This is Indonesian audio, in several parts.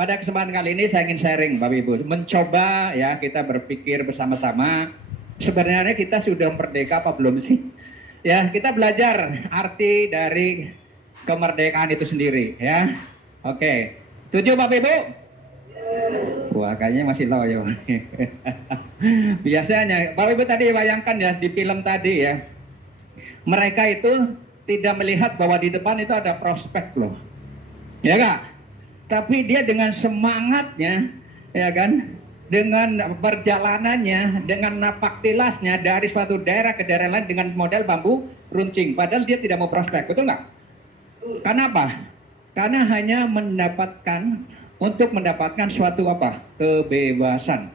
pada kesempatan kali ini saya ingin sharing Bapak Ibu, mencoba ya kita berpikir bersama-sama, sebenarnya kita sudah merdeka apa belum sih? Ya, kita belajar arti dari kemerdekaan itu sendiri ya. Oke, setuju Bapak Ibu? Wah, kayaknya masih loyo. Biasanya Bapak Ibu tadi bayangkan ya di film tadi ya, mereka itu tidak melihat bahwa di depan itu ada prospek loh, ya kak. Tapi dia dengan semangatnya, ya kan, dengan perjalanannya, dengan napak tilasnya dari suatu daerah ke daerah lain dengan model bambu runcing. Padahal dia tidak mau prospek, betul nggak? Karena apa? Karena hanya untuk mendapatkan suatu apa? Kebebasan.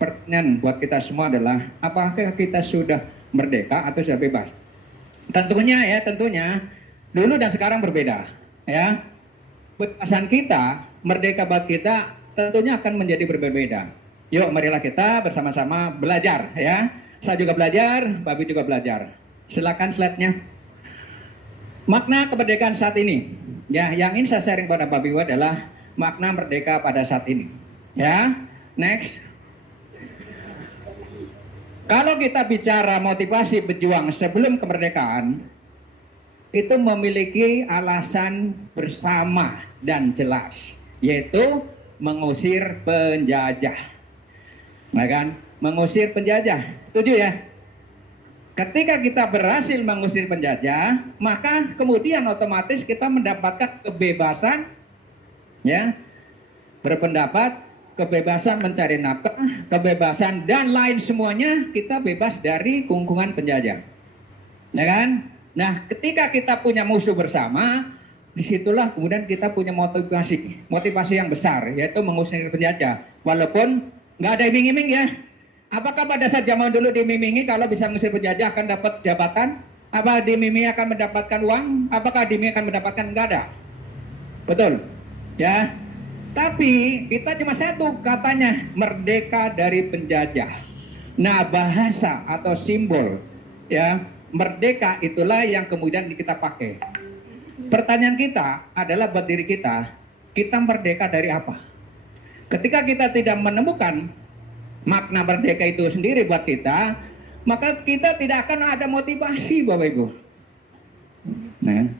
Pertanyaan buat kita semua adalah, apakah kita sudah merdeka atau sudah bebas? Tentunya dulu dan sekarang berbeda, ya. Kebebasan kita, merdeka buat kita tentunya akan menjadi berbeda. Yuk, marilah kita bersama-sama belajar, ya. Saya juga belajar, Babi juga belajar. Silakan slide-nya. Makna kemerdekaan saat ini, ya, yang ingin saya sharing pada Babi adalah makna merdeka pada saat ini, ya. Next. Kalau kita bicara motivasi berjuang sebelum kemerdekaan, itu memiliki alasan bersama dan jelas, yaitu mengusir penjajah. Nah kan, mengusir penjajah, setuju ya? Ketika kita berhasil mengusir penjajah, maka kemudian otomatis kita mendapatkan kebebasan, ya, berpendapat, kebebasan mencari nafkah, kebebasan dan lain semuanya, kita bebas dari kungkungan penjajah, ya kan? Nah, ketika kita punya musuh bersama, disitulah kemudian kita punya motivasi yang besar, yaitu mengusir penjajah. Walaupun nggak ada iming-iming ya. Apakah pada saat zaman dulu diiming-imingi kalau bisa mengusir penjajah akan dapat jabatan? Apa diiming-imingi akan mendapatkan uang? Apakah diiming akan mendapatkan? Nggak ada. Betul, ya. Tapi kita cuma satu katanya, merdeka dari penjajah. Nah, bahasa atau simbol, ya, merdeka itulah yang kemudian kita pakai. Pertanyaan kita adalah buat diri kita merdeka dari apa? Ketika kita tidak menemukan makna merdeka itu sendiri buat kita, maka kita tidak akan ada motivasi, Bapak Ibu. Nah,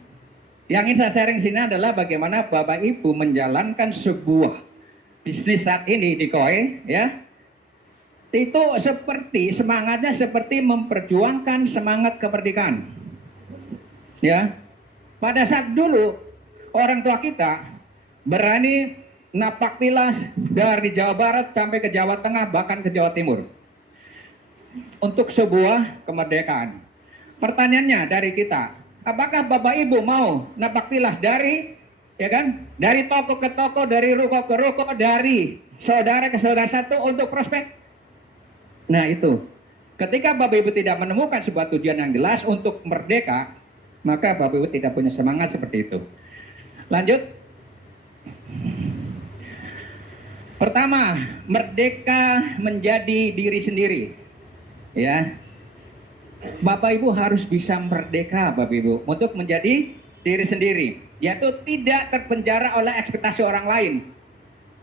yang ingin saya sharing sini adalah bagaimana Bapak Ibu menjalankan sebuah bisnis saat ini di KOE, ya. Itu semangatnya seperti memperjuangkan semangat kemerdekaan. Ya. Pada saat dulu orang tua kita berani napak tilas dari Jawa Barat sampai ke Jawa Tengah bahkan ke Jawa Timur untuk sebuah kemerdekaan. Pertanyaannya dari kita, apakah Bapak Ibu mau napak tilas dari, ya kan, dari toko ke toko, dari ruko ke ruko, dari saudara ke saudara satu untuk prospek? Nah itu, ketika Bapak Ibu tidak menemukan sebuah tujuan yang jelas untuk merdeka, maka Bapak Ibu tidak punya semangat seperti itu. Lanjut. Pertama, merdeka menjadi diri sendiri. Ya, Bapak Ibu harus bisa merdeka, Bapak Ibu, untuk menjadi diri sendiri, yaitu tidak terpenjara oleh ekspektasi orang lain.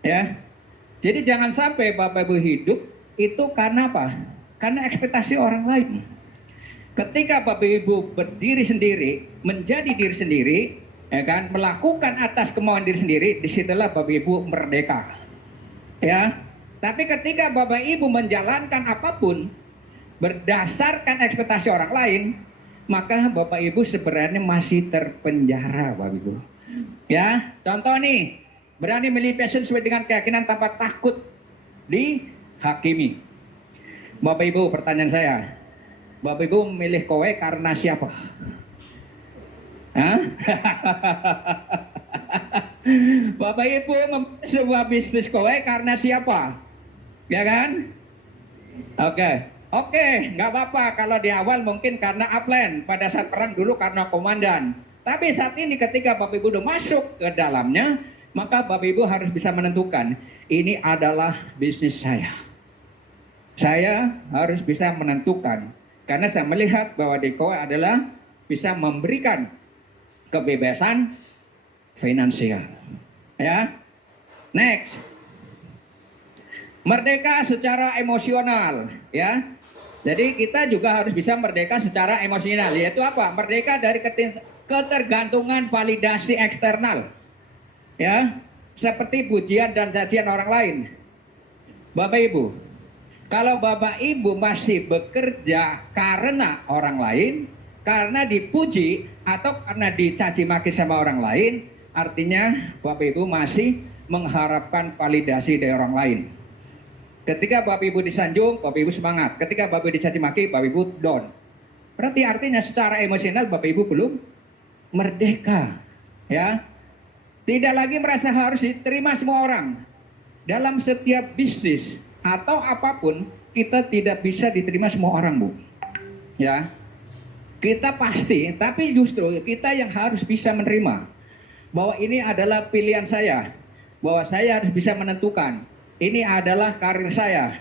Ya, jadi jangan sampai Bapak Ibu hidup itu karena apa? Karena ekspektasi orang lain. Ketika Bapak Ibu berdiri sendiri, menjadi diri sendiri, ya kan, melakukan atas kemauan diri sendiri, disitulah Bapak Ibu merdeka. Ya, tapi ketika Bapak Ibu menjalankan apapun berdasarkan ekspektasi orang lain, maka Bapak Ibu sebenarnya masih terpenjara, Bapak Ibu. Ya, contoh nih, berani milih passion sesuai dengan keyakinan tanpa takut dihakimi. Bapak Ibu, pertanyaan saya, Bapak Ibu milih KOE karena siapa? Hah? Bapak Ibu memilih sebuah bisnis KOE karena siapa? Ya kan? Oke, nggak apa-apa kalau di awal mungkin karena upline, pada saat perang dulu karena komandan. Tapi saat ini ketika Bapak Ibu udah masuk ke dalamnya, maka Bapak Ibu harus bisa menentukan, ini adalah bisnis saya. Saya harus bisa menentukan, karena saya melihat bahwa DKOE adalah bisa memberikan kebebasan finansial. Ya, Next, merdeka secara emosional, ya. Jadi kita juga harus bisa merdeka secara emosional, yaitu apa? Merdeka dari ketergantungan validasi eksternal, ya, seperti pujian dan cacian orang lain. Bapak Ibu, kalau Bapak Ibu masih bekerja karena orang lain, karena dipuji atau karena dicaci maki sama orang lain, artinya Bapak Ibu masih mengharapkan validasi dari orang lain. Ketika Bapak Ibu disanjung, Bapak Ibu semangat. Ketika Bapak Ibu dicaci maki, Bapak Ibu down. Berarti artinya secara emosional Bapak Ibu belum merdeka, ya. Tidak lagi merasa harus diterima semua orang. Dalam setiap bisnis atau apapun, kita tidak bisa diterima semua orang, Bu. Ya. Kita pasti, tapi justru kita yang harus bisa menerima bahwa ini adalah pilihan saya. Bahwa saya harus bisa menentukan, ini adalah karir saya.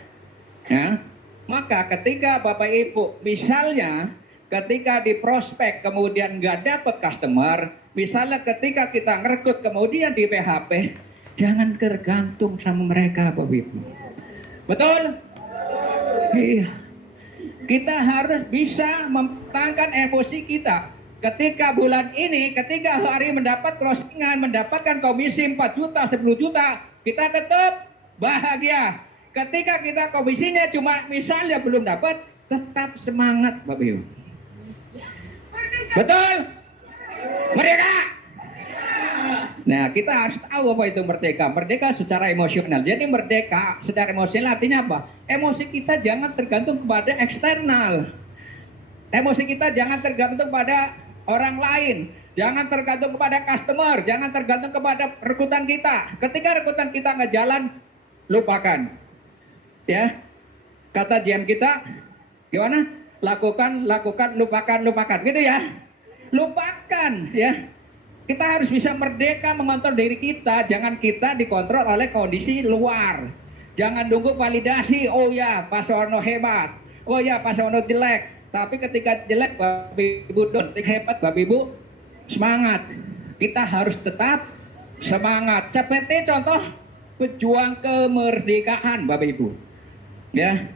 Ya. Maka ketika Bapak Ibu misalnya ketika di prospek kemudian nggak dapat customer, misalnya ketika kita ngerekrut kemudian di PHP, jangan tergantung sama mereka, Bapak Ibu. Betul? Iya. Kita harus bisa mempertahankan emosi kita. Ketika bulan ini, ketika hari mendapat closingan, mendapatkan komisi 4 juta, 10 juta, kita tetap bahagia. Ketika kita komisinya cuma misalnya belum dapat, tetap semangat, Bapak Ibu. Betul? Merdeka! Nah, kita harus tahu apa itu merdeka. Merdeka secara emosional. Jadi merdeka secara emosional artinya apa? Emosi kita jangan tergantung kepada eksternal. Emosi kita jangan tergantung pada orang lain. Jangan tergantung kepada customer. Jangan tergantung kepada rekrutan kita. Ketika rekrutan kita nggak jalan, lupakan. Ya, kata GM kita, gimana? Lakukan, lupakan. Gitu ya. Lupakan, ya. Kita harus bisa merdeka mengontrol diri kita. Jangan kita dikontrol oleh kondisi luar. Jangan nunggu validasi. Oh ya, Pak Sono hebat. Oh ya, Pak Sono jelek. Tapi ketika jelek, Bapak Ibu don't hebat, Bapak Ibu semangat. Kita harus tetap semangat. CPT contoh pejuang kemerdekaan, Bapak Ibu. Ya,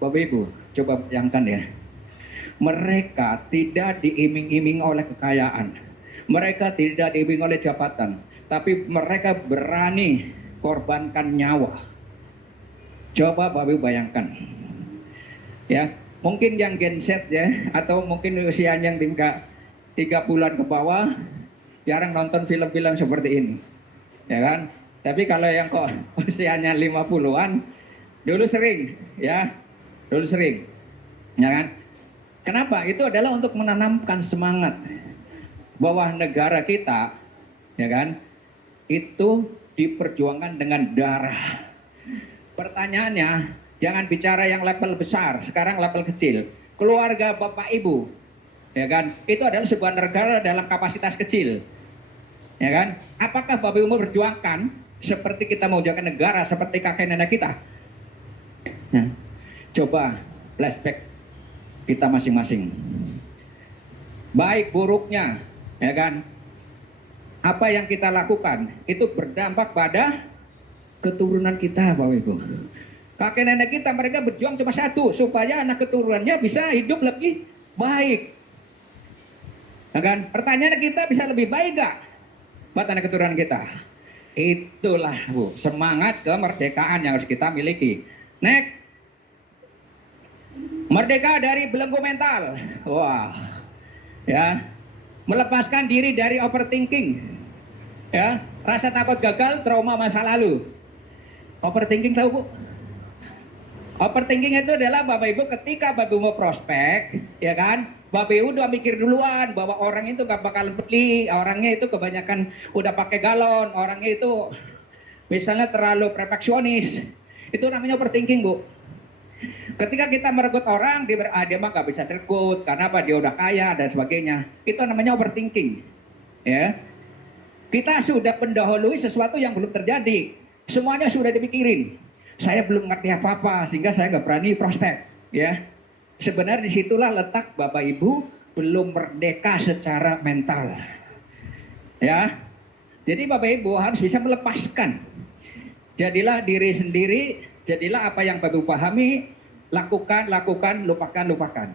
Bapak Ibu, coba bayangkan ya. Mereka tidak diiming-iming oleh kekayaan. Mereka tidak diiming oleh jabatan, tapi mereka berani korbankan nyawa. Coba Bapak bayangkan, ya mungkin yang Gen Z ya, atau mungkin usianya yang 3 bulan ke bawah, jarang nonton film-film seperti ini, ya kan? Tapi kalau yang kok usianya 50-an, dulu sering, ya kan? Kenapa? Itu adalah untuk menanamkan semangat bahwa negara kita, ya kan, itu diperjuangkan dengan darah. Pertanyaannya, jangan bicara yang level besar, sekarang level kecil. Keluarga Bapak Ibu, ya kan, itu adalah sebuah negara dalam kapasitas kecil, ya kan. Apakah Bapak Ibu berjuangkan seperti kita mau jaga negara, seperti kakek nenek kita? Nah, coba flashback kita masing-masing. Baik buruknya, ya kan, apa yang kita lakukan itu berdampak pada keturunan kita, Bapak Ibu. Kakek nenek kita mereka berjuang cuma satu, supaya anak keturunannya bisa hidup lebih baik, ya kan. Pertanyaannya, kita bisa lebih baik gak buat anak keturunan kita? Itulah, Bu, semangat kemerdekaan yang harus kita miliki. Next, merdeka dari belenggu mental. Wah, ya, melepaskan diri dari overthinking, ya, rasa takut gagal, trauma masa lalu. Overthinking tahu, Bu? Overthinking itu adalah Bapak Ibu ketika Bapak Ibu mau prospek, ya kan, Bapak Ibu udah mikir duluan bahwa orang itu gak bakal beli, orangnya itu kebanyakan udah pakai galon, orangnya itu misalnya terlalu perfeksionis. Itu namanya overthinking, Bu. Ketika kita merekrut orang, dia mah gak bisa rekrut karena apa? Dia udah kaya dan sebagainya. Itu namanya overthinking, ya. Kita sudah mendahului sesuatu yang belum terjadi. Semuanya sudah dipikirin. Saya belum ngerti apa-apa sehingga saya nggak berani prospek, ya. Sebenarnya disitulah letak Bapak Ibu belum merdeka secara mental, ya. Jadi Bapak Ibu harus bisa melepaskan Jadilah diri sendiri, jadilah apa yang Bapak Ibu pahami, lakukan, lupakan, lupakan.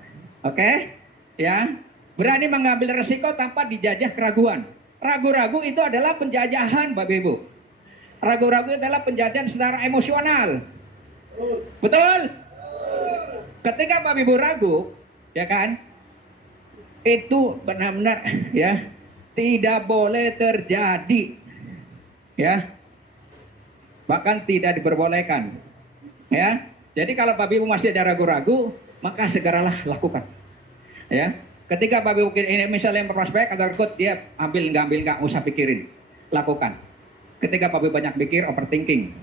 Oke? Ya. Berani mengambil resiko tanpa dijajah keraguan. Ragu-ragu itu adalah penjajahan, Bapak Ibu. Ragu-ragu adalah penjajahan secara emosional. Betul? Ketika Bapak Ibu ragu, ya kan? Itu benar-benar ya tidak boleh terjadi. Ya. Bahkan tidak diperbolehkan. Ya. Jadi kalau Bapak Ibu masih ada ragu-ragu, maka segeralah lakukan. Ya. Ketika Bapak Ibu ini misalnya prospek agar ikut, dia ambil nggak usah pikirin. Lakukan. Ketika Bapak Ibu banyak pikir, overthinking.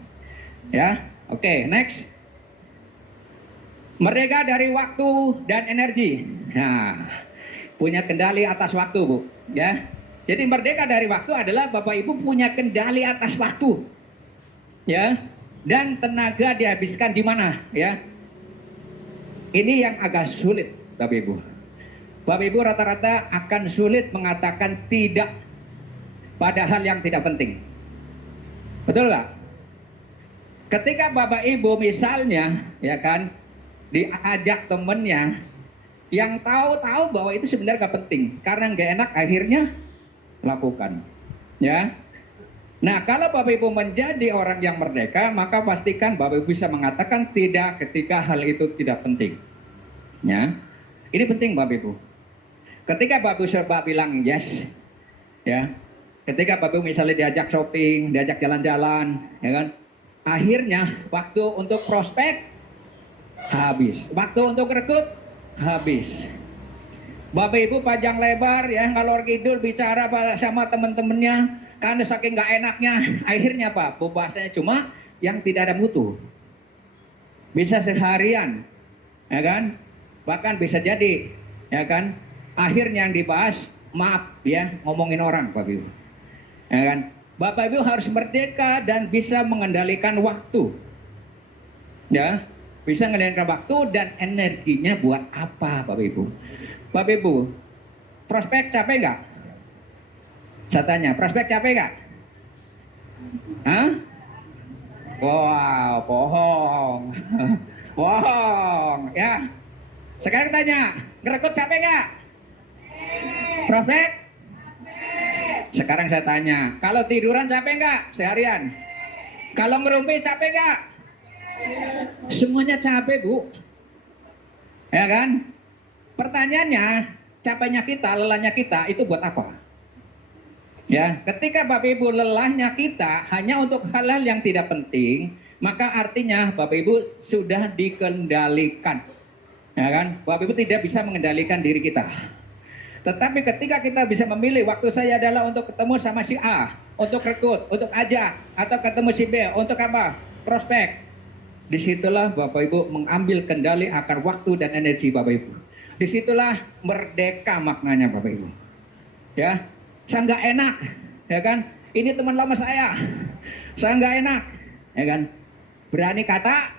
Ya. Oke, next. Merdeka dari waktu dan energi. Nah, punya kendali atas waktu, Bu. Ya. Jadi merdeka dari waktu adalah Bapak Ibu punya kendali atas waktu. Ya. Dan tenaga dihabiskan di mana, ya. Ini yang agak sulit, Bapak Ibu. Bapak Ibu rata-rata akan sulit mengatakan tidak pada hal yang tidak penting. Betul nggak? Ketika Bapak Ibu misalnya, ya kan, diajak temennya yang tahu-tahu bahwa itu sebenarnya gak penting, karena gak enak, akhirnya lakukan. Ya. Nah, kalau Bapak Ibu menjadi orang yang merdeka, maka pastikan Bapak Ibu bisa mengatakan tidak ketika hal itu tidak penting. Ya. Ini penting, Bapak Ibu. Ketika Bapak Ibu serba bilang yes, ya. Ketika Bapak Ibu misalnya diajak shopping, diajak jalan-jalan, ya kan? Akhirnya waktu untuk prospek habis, waktu untuk rekrut habis. Bapak Ibu panjang lebar ya ngalor kidul bicara sama teman-temannya, karena saking nggak enaknya, akhirnya Pak, bahasanya cuma yang tidak ada mutu. Bisa seharian, ya kan? Bahkan bisa jadi, ya kan? Akhirnya yang dibahas, maaf ya, ngomongin orang, Bapak Ibu. Ya kan? Bapak Ibu harus merdeka dan bisa mengendalikan waktu. Ya, bisa mengendalikan waktu dan energinya buat apa, Bapak Ibu? Bapak Ibu, prospek capek nggak? Saya tanya, prospek capek nggak? Hah? Wow, bohong. Bohong, ya. Sekarang tanya, ngerekrut capek nggak? Prospek? Sekarang saya tanya, kalau tiduran capek nggak seharian? Kalau ngerumpi capek nggak? Semuanya capek, Bu. Ya kan? Pertanyaannya, capeknya kita, lelahnya kita itu buat apa? Ya, ketika Bapak Ibu lelahnya kita hanya untuk hal-hal yang tidak penting, maka artinya Bapak Ibu sudah dikendalikan. Ya kan? Bapak Ibu tidak bisa mengendalikan diri kita. Tetapi ketika kita bisa memilih waktu saya adalah untuk ketemu sama si A, untuk rekrut, untuk ajak, atau ketemu si B, untuk apa? Prospek. Disitulah Bapak Ibu mengambil kendali akan waktu dan energi Bapak Ibu. Disitulah merdeka maknanya Bapak Ibu. Ya, saya nggak enak, ya kan? Ini teman lama saya nggak enak, ya kan? Berani kata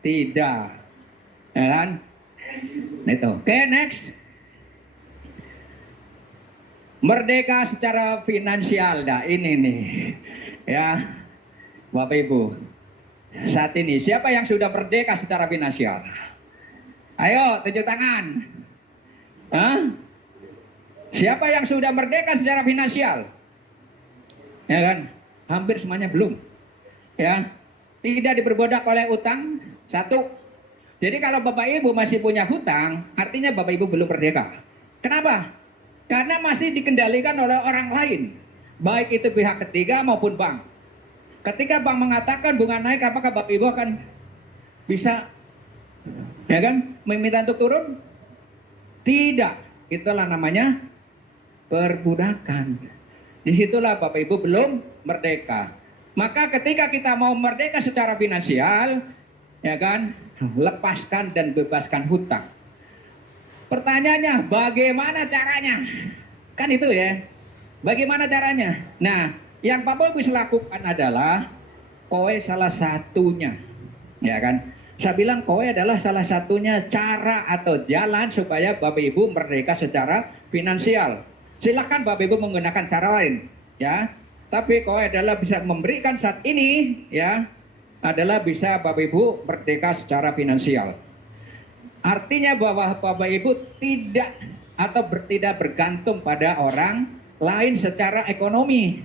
tidak, ya kan? Nah itu. Oke, next. Merdeka secara finansial, dah ini nih, ya Bapak Ibu. Saat ini siapa yang sudah merdeka secara finansial? Ayo tunjuk tangan. Hah? Siapa yang sudah merdeka secara finansial? Ya kan? Hampir semuanya belum. Ya, tidak diperbudak oleh utang. Satu. Jadi kalau Bapak Ibu masih punya hutang, artinya Bapak Ibu belum merdeka. Kenapa? Karena masih dikendalikan oleh orang lain, baik itu pihak ketiga maupun bank. Ketika bank mengatakan bunga naik, apakah Bapak Ibu akan bisa, ya kan, meminta untuk turun? Tidak. Itulah namanya perbudakan. Disitulah Bapak Ibu belum merdeka. Maka ketika kita mau merdeka secara finansial, ya kan, lepaskan dan bebaskan hutang. Pertanyaannya, bagaimana caranya? Kan itu ya. Bagaimana caranya? Nah, yang Bapak Ibu bisa lakukan adalah kowe salah satunya. Ya kan? Saya bilang kowe adalah salah satunya cara atau jalan supaya Bapak Ibu merdeka secara finansial. Silakan Bapak Ibu menggunakan cara lain, ya. Tapi kau adalah bisa memberikan saat ini, ya, adalah bisa Bapak Ibu merdeka secara finansial. Artinya bahwa Bapak Ibu tidak atau tidak bergantung pada orang lain secara ekonomi.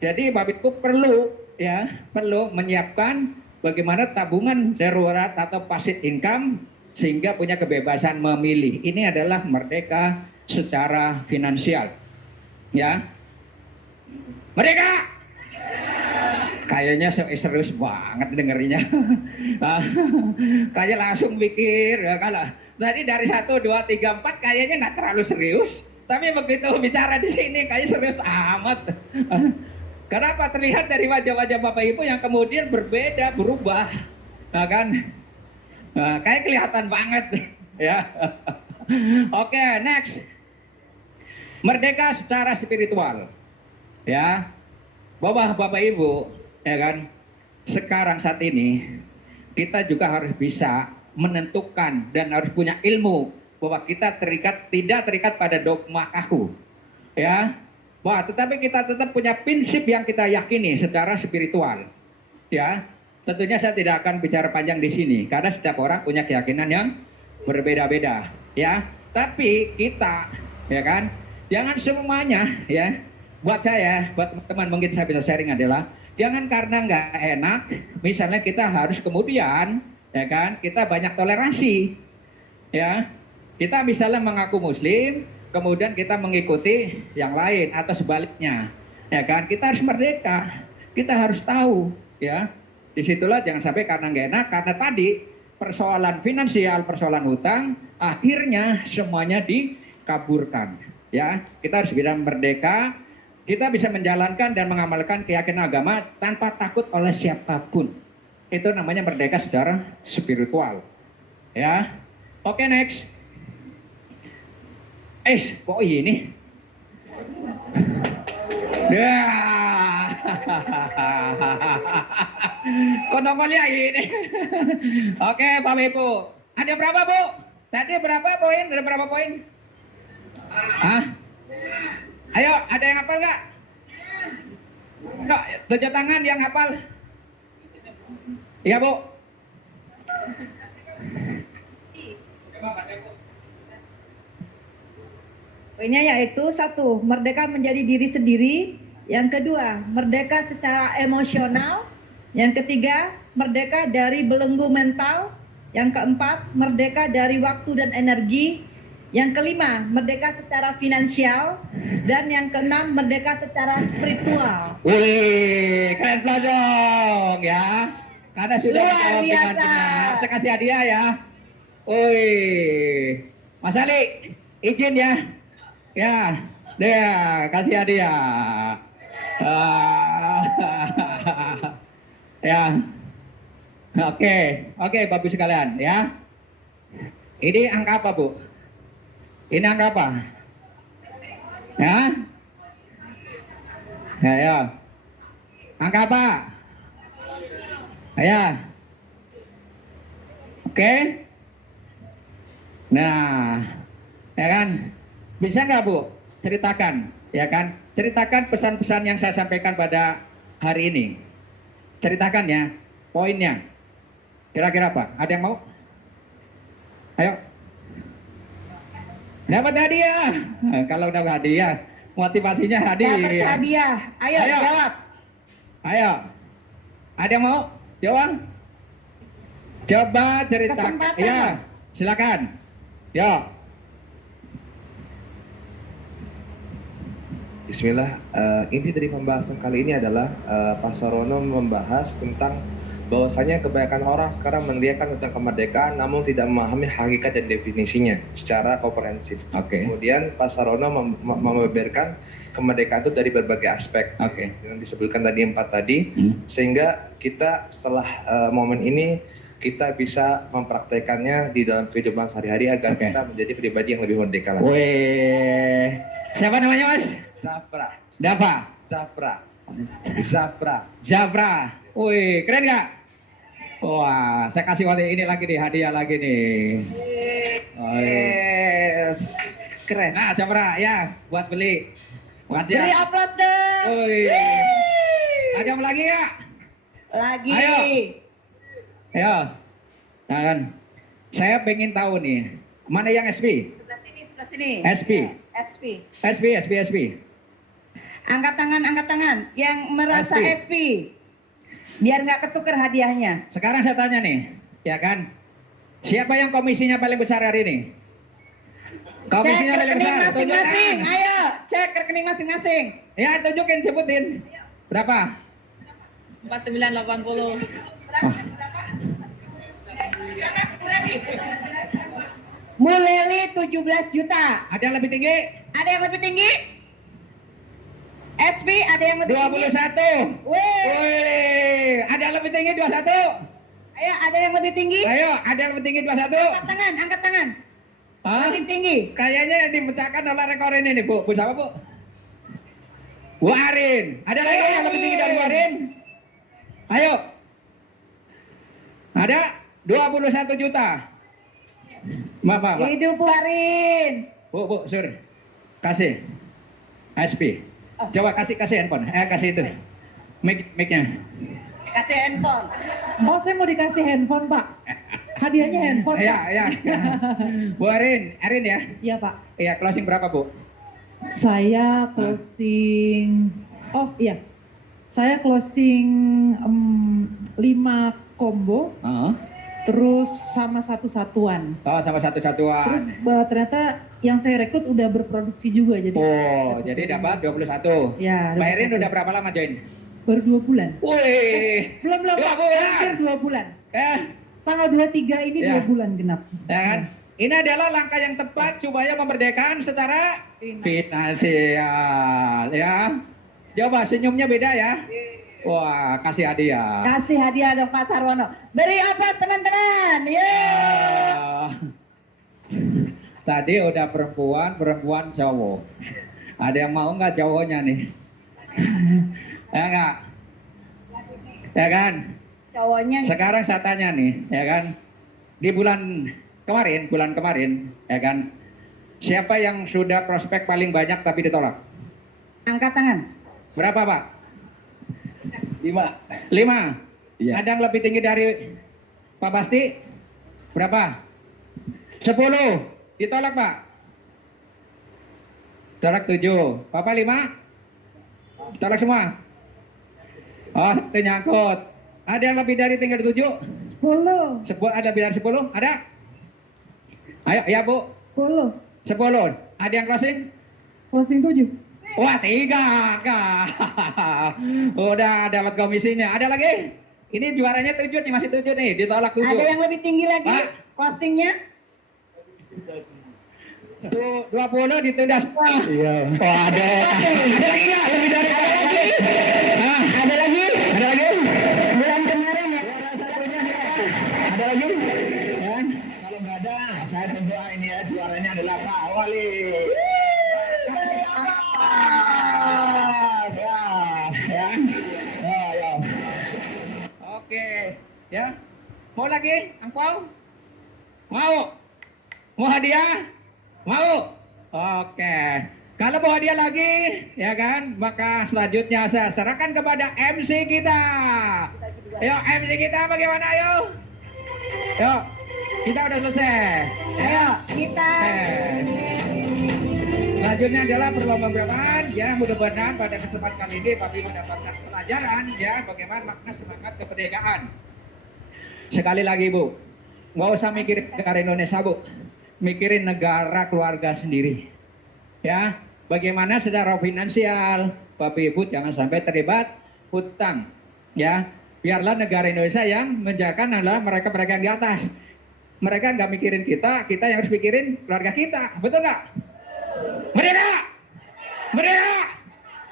Jadi Bapak Ibu perlu menyiapkan bagaimana tabungan darurat atau passive income sehingga punya kebebasan memilih. Ini adalah merdeka secara finansial. Ya. Merdeka! Kayaknya serius banget dengerinya. Kayak langsung mikir ya, kalau tadi dari 1, 2, 3, 4 kayaknya nggak terlalu serius, tapi begitu bicara di sini kayak serius amat. Kenapa? Terlihat dari wajah-wajah Bapak Ibu yang kemudian berbeda, berubah, nah, kan? Nah, kayak kelihatan banget, ya. Oke, next. Merdeka secara spiritual, ya. Bapak Ibu, ya kan? Sekarang saat ini kita juga harus bisa menentukan dan harus punya ilmu bahwa kita tidak terikat pada dogma kaku, ya. Wah, tetapi kita tetap punya prinsip yang kita yakini secara spiritual, ya. Tentunya saya tidak akan bicara panjang di sini karena setiap orang punya keyakinan yang berbeda-beda, ya. Tapi kita, ya kan, jangan semuanya, ya. Buat saya, buat teman-teman mungkin saya bisa sharing adalah jangan karena nggak enak, misalnya kita harus kemudian, ya kan, kita banyak toleransi, ya. Kita misalnya mengaku Muslim, kemudian kita mengikuti yang lain atau sebaliknya, ya kan? Kita harus merdeka, kita harus tahu, ya. Disitulah jangan sampai karena nggak enak, karena tadi persoalan finansial, persoalan hutang, akhirnya semuanya dikaburkan, ya. Kita harus bisa merdeka, kita bisa menjalankan dan mengamalkan keyakinan agama tanpa takut oleh siapapun. Itu namanya merdeka secara spiritual, ya. Oke, next. Kok ini? Ya. Kok nomornya ini? Oke, Bapak Ibu. Ada berapa, Bu? Tadi berapa poin? Ada berapa poin? Hah? Ayo, ada yang hafal nggak? Enggak, 7 tangan yang hafal. Iya, Bu. Poinnya yaitu 1, merdeka menjadi diri sendiri. Yang kedua, merdeka secara emosional. Yang ketiga, merdeka dari belenggu mental. Yang keempat, merdeka dari waktu dan energi. Yang kelima, merdeka secara finansial. Dan yang keenam, merdeka secara spiritual. Wih, keren dong ya. Karena sudah luar biasa. Benar. Saya kasih hadiah ya. Wih, Mas Ali, izin ya. Ya, deh kasih hadiah. Ya, oke, Bapak sekalian ya. Ini angka apa, Bu? Ini angka apa? Ya, ya. Angka apa? Ya. Oke. Nah, ya kan? Bisa nggak, Bu? Ceritakan, ya kan? Ceritakan pesan-pesan yang saya sampaikan pada hari ini. Ceritakan ya, poinnya. Kira-kira apa? Ada yang mau? Ayo. Dapat hadiah. Nah, kalau dapat hadiah, motivasinya hadiah. Dapat hadiah. Ayo, jawab. Ayo. Ada yang mau? Jawab. Coba ceritakan. Kesempatan. Ya, silakan. Yo. Bismillah, inti dari pembahasan kali ini adalah Pak Sarono membahas tentang bahwasanya kebanyakan orang sekarang meneriakan tentang kemerdekaan namun tidak memahami hakikat dan definisinya secara komprehensif. Kemudian Pak Sarono membeberkan kemerdekaan itu dari berbagai aspek. Yang disebutkan tadi 4 tadi, sehingga kita setelah momen ini kita bisa mempraktekannya di dalam kehidupan sehari-hari agar kita menjadi pribadi yang lebih merdeka lagi. Weh, siapa namanya, Mas? Zafra. Dava. Zafra. Wih, keren nggak? Wah, saya kasih ini lagi nih, hadiah lagi nih. Yes. Keren. Nah, Zafra ya, buat beli. Makasih Beri ya. aplaus dong. Oh, iya. Ada yang lagi nggak? Lagi. Ayo. Ayo. Nah, kan. Saya pengen tahu nih, mana yang SP? Sebelah sini, sebelah sini. SP. SP. SP. Angkat tangan yang merasa SP. SP. Biar nggak ketukar hadiahnya. Sekarang saya tanya nih, ya kan? Siapa yang komisinya paling besar hari ini? Cek Komisinya paling rekening besar. masing-masing. Tunjukkan. Ayo, cek rekening masing-masing. Ya, tunjukin, sebutin. Berapa? 4980. Muleli 17 juta. Ada yang lebih tinggi? Ada yang lebih tinggi? SP ada yang lebih tinggi? 21. Wih. Wih, ada yang lebih tinggi 21. Ayo, ada yang lebih tinggi? Ayo, ada yang lebih tinggi 21. Angkat tangan. Hah? Lebih tinggi. Kayaknya yang dipecahkan oleh rekor ini nih, Bu. Bu siapa, Bu? Bu Arin. Ada lagi yang lebih tinggi dari Bu Arin? Ayo. Ada 21 juta. Maaf. Hidup Bu Arin. Bu, sur. Kasih. SP. Coba kasih handphone. Kasih itu. Mic-nya. Kasih handphone. Oh, saya mau dikasih handphone, Pak. Hadiahnya handphone, Pak. Ya. Bu Arin ya. Iya, Pak. Iya, closing berapa, Bu? Saya closing. Oh, iya. Saya closing 5 combo, terus sama satu satuan. Oh, sama Terus satu-satuan. ternyata yang saya rekrut udah berproduksi juga, jadi Oh, jadi dapat 21. Ya, Mbak Irin 21. udah berapa lama join? baru 2 bulan. Wih. Belum, 2 Pak. bulan. Hampir 2 bulan. Eh, Tanggal 23 ini Ya. 2 bulan genap. ya kan? Ini adalah langkah yang tepat supaya memerdekakan secara finansial, ya. Coba senyumnya beda ya. Wah, kasih hadiah. Kasih hadiah dong Pak Sarwono. Beri aplaus teman-teman. Yeay. Ah. Tadi udah perempuan cowok. Ada yang mau nggak cowoknya nih? Ya nggak? Ya kan? Cowoknya Sekarang saya tanya nih, ya kan? Di bulan kemarin, ya kan? Siapa yang sudah prospek paling banyak tapi ditolak? angkat tangan. Berapa, Pak? 5. 5. Iya. Ada yang lebih tinggi dari Pak Basti? Berapa? 10. Ditolak, Pak. Tolak 7. Papa 5? Tolak semua? Oh, itu nyangkut. Ada yang lebih dari tinggal 7? 10. Ada lebih dari 10? Ada? Ayo, ya Bu. 10. 10. Ada yang closing? Closing 7. Wah, 3. Kak. Udah dapat komisinya. Ada lagi? Ini juaranya 7 nih, masih 7 nih. Ditolak 7. Ada yang lebih tinggi lagi? Pak. Closingnya? Tuh, 20 ditunda semua. Iya. Wah, ada lagi nggak? Lebih dari Hah? Ada lagi? Ada lagi? Bulan kemarin ya? Ada lagi? Ya. Kalau nggak ada, saya berdoa ini ya juaranya adalah Pak Wali. Ya. Oke, ya. Mau lagi, angpau? Mau? Mau hadiah? Mau? Oke. Kalau mau hadiah lagi, ya kan, maka selanjutnya saya serahkan kepada MC kita. Ayo, MC kita bagaimana, ayo? Yuk, kita udah selesai. Ayo, kita. Selanjutnya adalah perlombaan perlombaan. Ya, mudah-mudahan pada kesempatan kali ini Pak Bimo mendapatkan pelajaran ya bagaimana makna semangat kemerdekaan. Sekali lagi Bu, nggak usah mikirin negara Indonesia Bu, mikirin negara keluarga sendiri. Ya, bagaimana secara finansial Bapak Ibu jangan sampai terlibat hutang. Ya, biarlah negara Indonesia yang menjaga adalah mereka-mereka yang di atas. Mereka nggak mikirin kita yang harus mikirin keluarga kita. Betul nggak? Merdeka! Merdeka!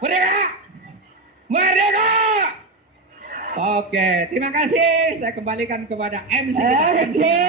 Merdeka! Merdeka! Oke, terima kasih. Saya kembalikan kepada MC kita. Oke.